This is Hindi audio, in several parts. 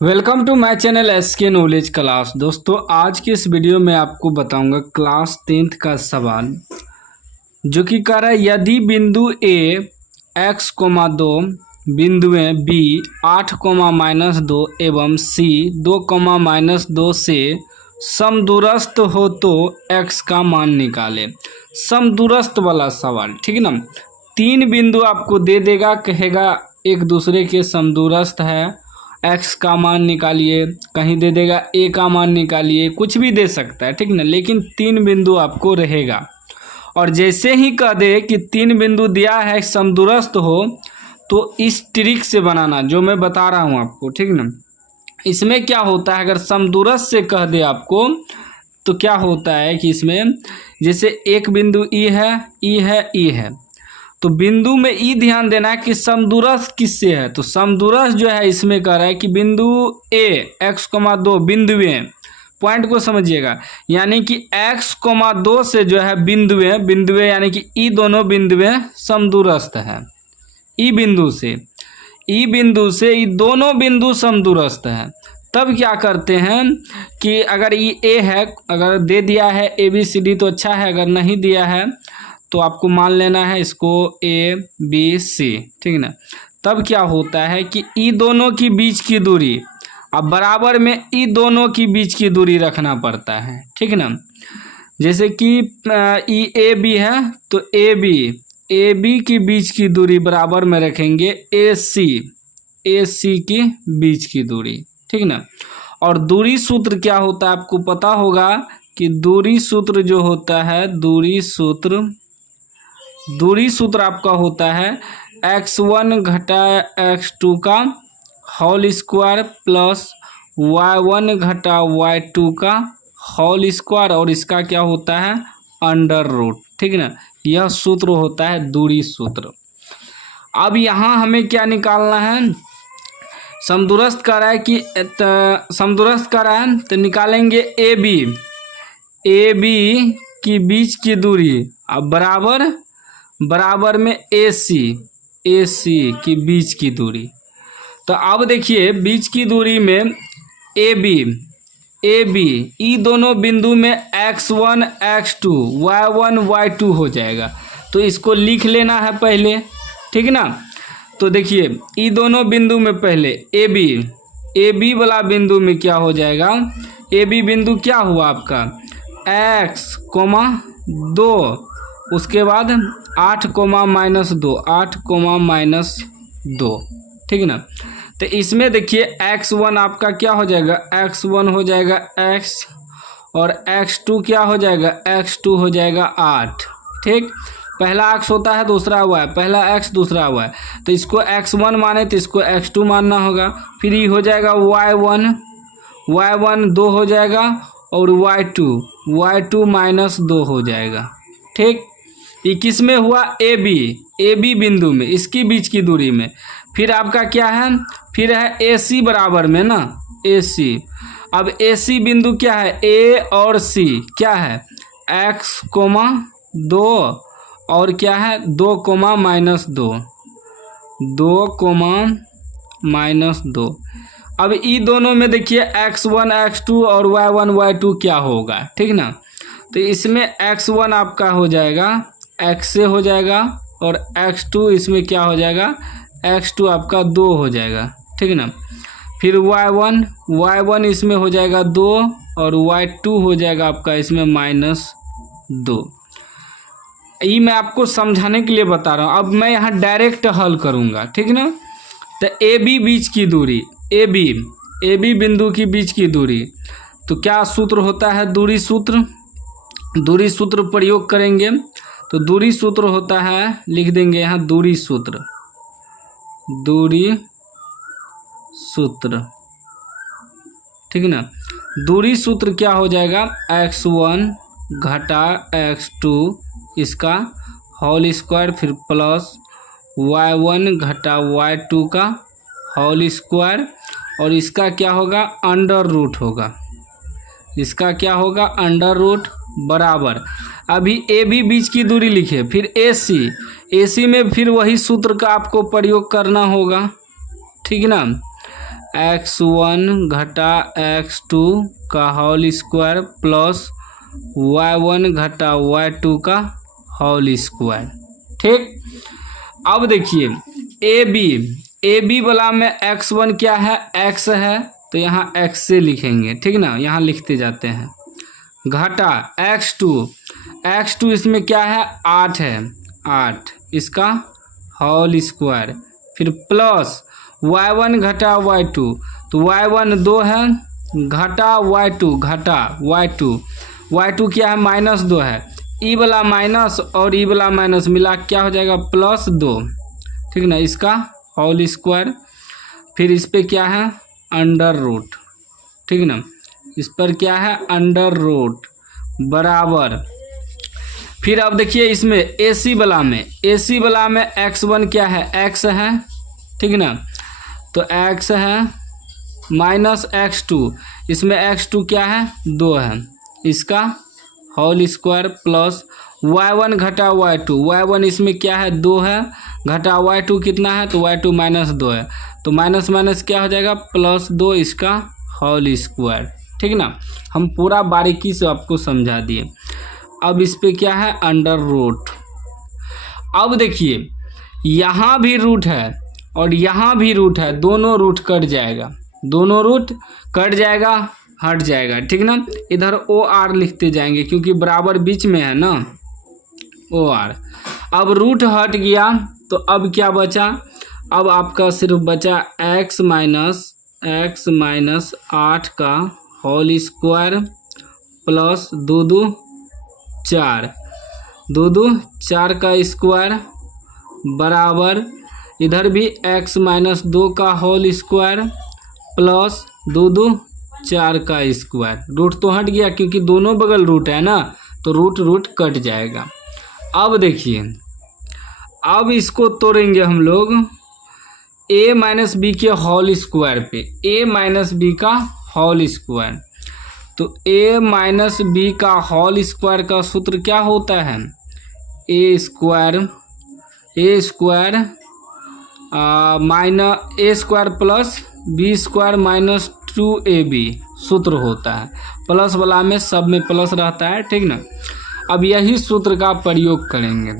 Welcome to my channel SK knowledge class. दोस्तों आज के इस वीडियो में आपको बताऊंगा क्लास 10th का सवाल जो कि कह रहा है यदि बिंदु ए x, 2 बिंदुएं बी 8, -2 एवं सी 2, -2 से समदूरस्थ हो तो x का मान निकाले। समदूरस्थ वाला सवाल, ठीक है ना। 3 बिंदु आपको दे देगा, कहेगा एक दूसरे के समदूरस्थ है, x का मान निकालिए, कहीं दे देगा a का मान निकालिए, कुछ भी दे सकता है, ठीक ना। लेकिन 3 बिंदु आपको रहेगा और जैसे ही कह दे कि 3 बिंदु दिया है समदूरस्थ हो तो इस ट्रिक से बनाना जो मैं बता रहा हूँ आपको, ठीक ना। इसमें क्या होता है, अगर समदूरस्थ से कह दे आपको तो क्या होता है कि इसमें जैसे एक बिंदु ई है, तो बिंदु में ई ध्यान देना है कि समदूरस्थ किससे है। तो समदूरस्थ जो है इसमें कह रहा है कि बिंदु ए x, 2 बिंदुएं, पॉइंट को समझिएगा, यानी कि x, 2 से जो है बिंदुएं यानी कि ई दोनों बिंदुएं समदूरस्थ है। ई बिंदु से ई दोनों बिंदु समदूरस्थ है। तब क्या करते हैं कि अगर ई ए है, अगर दे दिया है ए बी सी डी तो अच्छा है, अगर नहीं दिया है तो आपको मान लेना है इसको ए बी सी, ठीक ना। तब क्या होता है कि ई दोनों की बीच की दूरी, अब बराबर में ई दोनों की बीच की दूरी रखना पड़ता है, ठीक ना। जैसे कि ई ए बी है तो ए बी की बीच की दूरी बराबर में रखेंगे ए सी की बीच की दूरी, ठीक ना। और दूरी सूत्र क्या होता है आपको पता होगा कि दूरी सूत्र जो होता है, दूरी सूत्र आपका होता है x1 घटा x2 का होल स्क्वायर प्लस y1 घटा y2 का होल स्क्वायर, और इसका क्या होता है अंडर रूट, ठीक ना। यह सूत्र होता है दूरी सूत्र। अब यहाँ हमें क्या निकालना है, समदूरस्थ कर रहा है कि समदूरस्थ कर रहा है तो निकालेंगे ए बी की बीच की दूरी, अब बराबर में ए सी की बीच की दूरी। तो अब देखिए बीच की दूरी में ए बी ई दोनों बिंदु में x1 x2 y1 y2 हो जाएगा, तो इसको लिख लेना है पहले, ठीक ना। तो देखिए ई दोनों बिंदु में पहले ए बी वाला बिंदु में क्या हो जाएगा, ए बी बिंदु क्या हुआ आपका x, 2, उसके बाद 8, -2, ठीक ना। तो इसमें देखिए x1 आपका क्या हो जाएगा, x1 हो जाएगा x, और x2 क्या हो जाएगा, x2 हो जाएगा 8, ठीक। पहला x होता है दूसरा y, पहला x दूसरा y, तो इसको x1 माने तो इसको x2 मानना होगा। फिर ये हो जाएगा y1 2 हो जाएगा, और y2 -2 हो जाएगा, ठीक। ये किस में हुआ, ए बी बिंदु में, इसकी बीच की दूरी में। फिर आपका क्या है, फिर है ए सी बराबर में ना, ए सी। अब ए सी बिंदु क्या है, ए और सी क्या है x, 2 और क्या है 2, -2। अब ई दोनों में देखिए x1 x2 और y1 y2 क्या होगा, ठीक ना। तो इसमें x1 आपका हो जाएगा x से हो जाएगा, और x2 इसमें क्या हो जाएगा, x2 आपका 2 हो जाएगा, ठीक ना। फिर y1 इसमें हो जाएगा 2, और y2 हो जाएगा आपका इसमें -2। ये मैं आपको समझाने के लिए बता रहा हूँ। अब मैं यहाँ डायरेक्ट हल करूँगा, ठीक ना। तो ए बी बीच की दूरी, ए बी बिंदु की बीच की दूरी, तो क्या सूत्र होता है, दूरी सूत्र प्रयोग करेंगे। तो दूरी सूत्र होता है, लिख देंगे यहाँ दूरी सूत्र, ठीक ना। दूरी सूत्र क्या हो जाएगा, x1 घटा x2 इसका होल स्क्वायर, फिर प्लस y1 घटा y2 का होल स्क्वायर, और इसका क्या होगा अंडर रूट होगा, इसका क्या होगा अंडर रूट बराबर। अभी ए बी बीच की दूरी लिखे, फिर ए सी में फिर वही सूत्र का आपको प्रयोग करना होगा, ठीक ना। x1 घटा x2 का होल स्क्वायर प्लस y1 घटा y2 का होल स्क्वायर। ठीक, अब देखिए ए बी वाला में x1 क्या है, x है, तो यहाँ x से लिखेंगे। ठीक ना, यहाँ लिखते जाते हैं। घटा x2 इसमें क्या है, 8 है, 8 इसका होल स्क्वायर, फिर प्लस y1 घटा y2, तो y1 2 है, घटा y2 क्या है, -2 है। ई वाला माइनस और ई वाला माइनस मिला क्या हो जाएगा, +2। ठीक ना, इसका होल स्क्वायर, फिर इस पे क्या है, अंडर रूट। ठीक ना, इस पर क्या है, अंडर रूट बराबर। फिर अब देखिए इसमें AC वाला में x1 क्या है, x है। ठीक ना, तो x है माइनस x2, इसमें x2 क्या है, 2 है, इसका होल स्क्वायर प्लस y1 घटा y2 इसमें क्या है, 2 है, घटा y2 कितना है, तो y2 -2 है, तो माइनस माइनस क्या हो जाएगा, +2 इसका होल स्क्वायर। ठीक ना, हम पूरा बारीकी से आपको समझा दिए। अब इस पे क्या है, अंडर रूट। अब देखिए यहाँ भी रूट है और यहाँ भी रूट है, दोनों रूट कट जाएगा, हट जाएगा। ठीक ना, इधर OR लिखते जाएंगे क्योंकि बराबर बीच में है ना, OR। अब रूट हट गया तो अब क्या बचा, अब आपका सिर्फ बचा x माइनस 8 का होल स्क्वायर प्लस 2 4 का स्क्वायर बराबर, इधर भी x माइनस 2 का होल स्क्वायर प्लस 2 4 का स्क्वायर। रूट तो हट गया क्योंकि दोनों बगल रूट है ना, तो रूट कट जाएगा। अब देखिए, अब इसको तोड़ेंगे हम लोग a माइनस बी के होल स्क्वायर पे, a माइनस बी का होल स्क्वायर। तो a माइनस बी का होल स्क्वायर का सूत्र क्या होता है, a square plus b square minus 2ab सूत्र होता है। प्लस वाला में सब में प्लस रहता है। ठीक ना, अब यही सूत्र का प्रयोग करेंगे।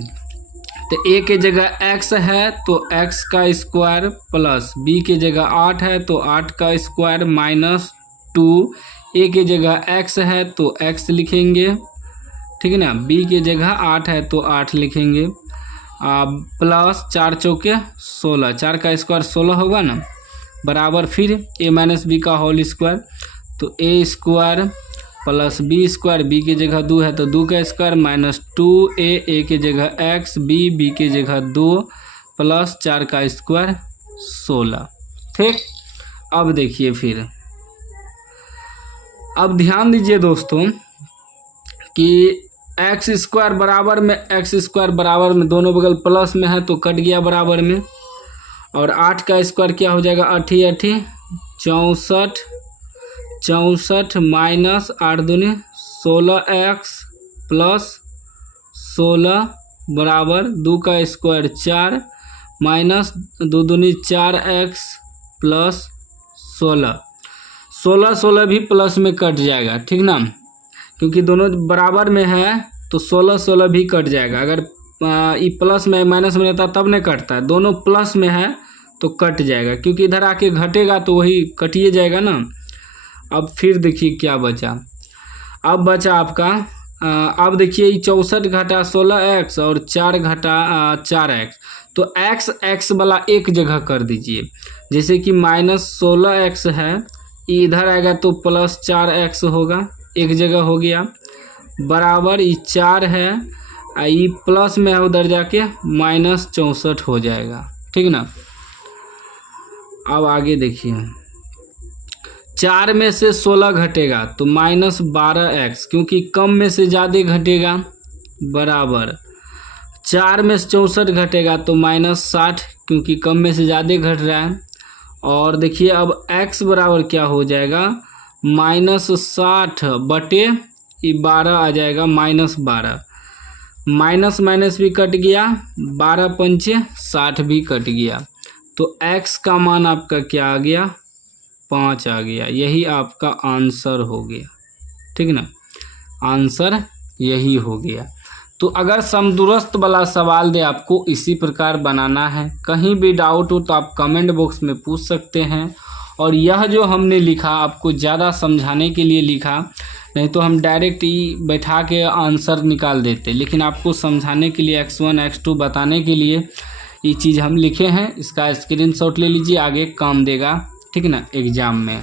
तो a के जगह x है तो x का स्क्वायर प्लस b के जगह 8 है तो 8 का स्क्वायर माइनस 2, a के जगह x है तो x लिखेंगे। ठीक है ना, b के जगह 8 है तो 8 लिखेंगे, प्लस 4 चौके 16, 4 का स्क्वायर 16 होगा ना, बराबर फिर a माइनस बी का होल स्क्वायर, तो a square plus b square, b की जगह 2 है तो 2 का स्क्वायर माइनस 2a, a की जगह x, b की जगह 2 प्लस 4 का स्क्वायर 16। ठीक, अब देखिए फिर, अब ध्यान दीजिए दोस्तों कि x स्क्वायर बराबर में दोनों बगल प्लस में है तो कट गया बराबर में, और 8 का स्क्वायर क्या हो जाएगा, 8 64 माइनस 8 दूनी 16x प्लस 16 बराबर 2 का स्क्वायर 4 माइनस 2 दूनी 4x प्लस 16 भी प्लस में कट जाएगा। ठीक ना, क्योंकि दोनों बराबर में है तो 16 भी कट जाएगा। अगर ये प्लस में माइनस में रहता तब नहीं कटता है, दोनों प्लस में है तो कट जाएगा, क्योंकि इधर आके घटेगा तो वही कटिए जाएगा ना। अब फिर देखिए क्या बचा, अब बचा आपका अब देखिए 64 घटा 16x और 4 घटा 4x, तो x वाला एक जगह कर दीजिए, जैसे कि -16x है, इधर आएगा तो प्लस 4x होगा, एक जगह हो गया, बराबर ये 4 है, ये प्लस में है उधर जाके -64 हो जाएगा। ठीक ना, अब आगे देखिए 4 में से 16 घटेगा तो -12x, क्योंकि कम में से ज़्यादा घटेगा, बराबर 4 में से 64 घटेगा तो -60, क्योंकि कम में से ज़्यादा घट रहा है। और देखिए अब x बराबर क्या हो जाएगा, -60 बटे 12 आ जाएगा, -12, माइनस माइनस भी कट गया, 12 पंचे 60 भी कट गया, तो x का मान आपका क्या आ गया, 5 आ गया, यही आपका आंसर हो गया। ठीक ना, आंसर यही हो गया। तो अगर समदूरस्थ वाला सवाल दे आपको इसी प्रकार बनाना है, कहीं भी डाउट हो तो आप कमेंट बॉक्स में पूछ सकते हैं। और यह जो हमने लिखा आपको ज़्यादा समझाने के लिए लिखा, नहीं तो हम डायरेक्ट ही बैठा के आंसर निकाल देते, लेकिन आपको समझाने के लिए x1 x2 बताने के लिए ये चीज़ हम लिखे हैं। इसका स्क्रीनशॉट ले लीजिए, आगे काम देगा। ठीक ना, एग्ज़ाम में।